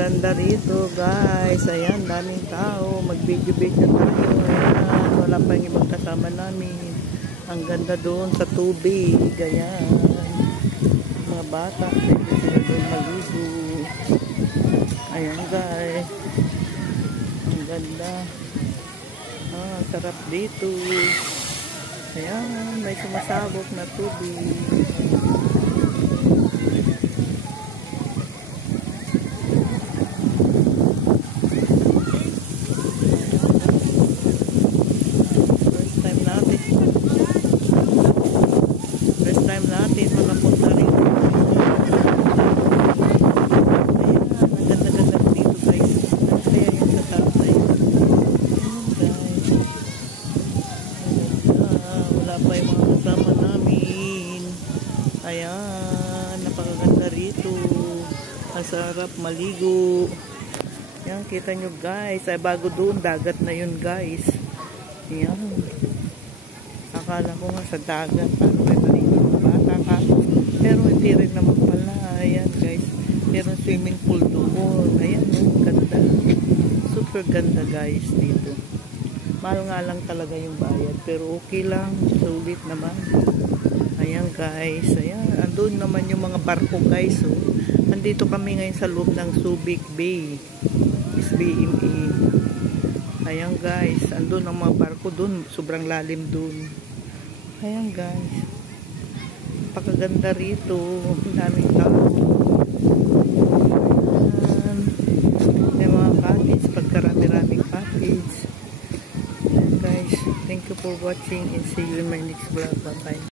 Napakaganda rito guys. Ayan, daming tao. Mag-video-video tayo. Ayan, wala pa yung ibang kasama namin. Ang ganda doon sa tubig. Ayan. Mga bata. Pwede sila doon maligo. Ayan guys. Ang ganda. Sarap dito. Ayan, may sumasabog na tubig. First time natin makapunta rin. Ayan, ang ganda-ganda dito guys. Kaya yung sa tatay. Wala pa yung mga kasama namin. Ayan, napakaganda rito. Ang sarap maligo. Ayan, kita nyo guys. Ay, bago doon, dagat na yun guys. Ayan. Akala ko nga sa dagat. Paano kayo maligo ng bata ka? Pero hindi rin naman pala. Ayan guys. Meron swimming pool doon. Ayan, ganda. Super ganda guys dito. Mahal nga lang talaga yung bayad. Pero okay lang. Sulit naman. Ayan guys. Ayan. Andun naman yung mga barko guys. So, andito kami ngayon sa loob ng Subic Bay. SBME. Ayan guys. Andun ang mga barko dun. Sobrang lalim dun. Ayan guys. Napakaganda rito. Daming tao. Ayan. May mga cottage. Pagkarami-raming cottage. Guys, thank you for watching and see you in my next vlog. Bye bye.